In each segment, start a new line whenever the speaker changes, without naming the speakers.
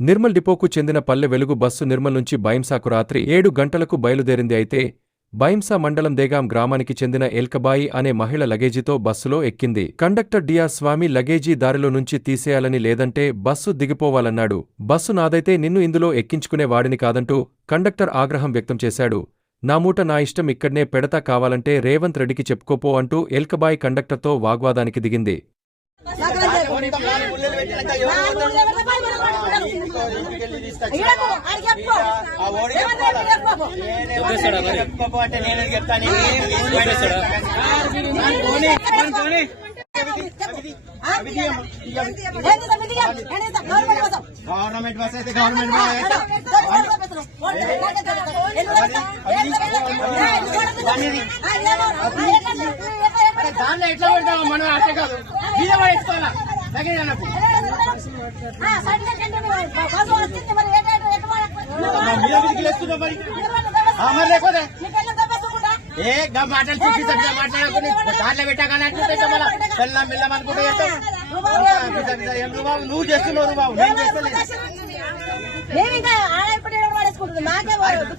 నిర్మల్ డిపోకు చెందిన పల్లె వెలుగు బస్సు నిర్మల్ నుంచి బైంసాకు రాత్రి ఏడు గంటలకు బయలుదేరింది అయితే బైంసా మండలం దేగాం గ్రామానికి చెందిన ఎల్కబాయి అనే మహిళ లగేజీతో బస్సులో ఎక్కింది. కండక్టర్ డియా స్వామి లగేజీ దారిలో నుంచి తీసేయాలని లేదంటే బస్సు దిగిపోవాలన్నాడు. బస్సు నాదైతే నిన్ను ఇందులో ఎక్కించుకునే వాడిని కాదంటూ కండక్టర్ ఆగ్రహం వ్యక్తం చేశాడు. నా మూట నా ఇష్టం ఇక్కడ్నే పెడతా కావాలంటే రేవంత్ రెడ్డికి చెప్పుకోపో అంటూ ఎల్కబాయి కండక్టర్తో వాగ్వాదానికి దిగింది.
నేను చెప్తాను గవర్నమెంట్ బస్ అయితే గవర్నమెంట్ దాంట్లో ఎట్లా పెడతాము మనం అట్టే కాదు మీద పడేసుకోవాలా తగిన లేకపోతే ఏ గా మాటలు చూపించట్లే మాట్లాడకుండా దాంట్లో పెట్టాకని అంటే మళ్ళీ పెళ్ళం మిల్లం అనుకుంటే చేస్తాం. పిచ్చ పిచ్చ ఏం రు బాబు నువ్వు చేస్తున్నావు బాబు నేను చేస్తలేదు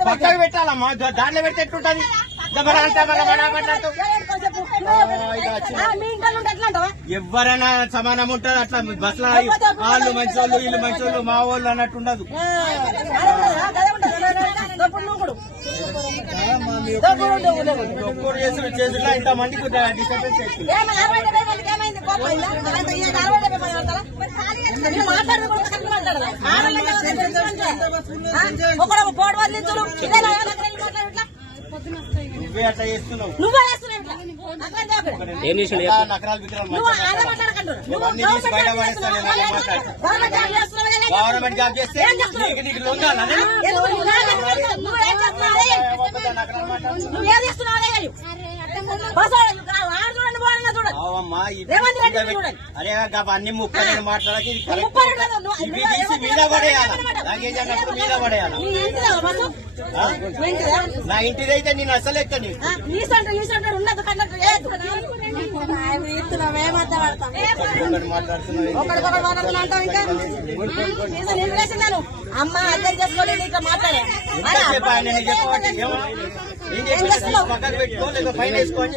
పక్కకు పెట్టాలమ్మా దాంట్లో పెడితే ఎట్లుంటది దబర అంటా బల మాట్లాడుతూ ఎవరైనా సమానం ఉంటది అట్లా బస్సులో వాళ్ళు మంచి వాళ్ళు వీళ్ళు మంచి వాళ్ళు మా వాళ్ళు అన్నట్టు ఉండదు. చేతుల్లో ఇంత మందికి డిస్టర్బెన్స్ నువ్వే అట్లా చేస్తున్నావు
నువ్వే చేస్తున్నావు ఇట్లా. అక్కడ దాకా.
ఏం మాట్లాడతా.
గవర్నమెంట్ జాబ్
చేస్తే? నీకు నీకు?
చూడండి.
అరే అన్ని.
ముప్పై రెండు
ఇవి తీసి మీద పడేయాలి. లగేజ్ అన్నప్పుడు మీద పడేయాలి?
నీ
ఇంటిదైతే నేను అసలు ఎక్కని
అమ్మ అర్థం చేసుకోలేదు ఇట్లా మాట్లాడే.
పక్కకు పెట్టుకో లేదా పైన వేసుకో అని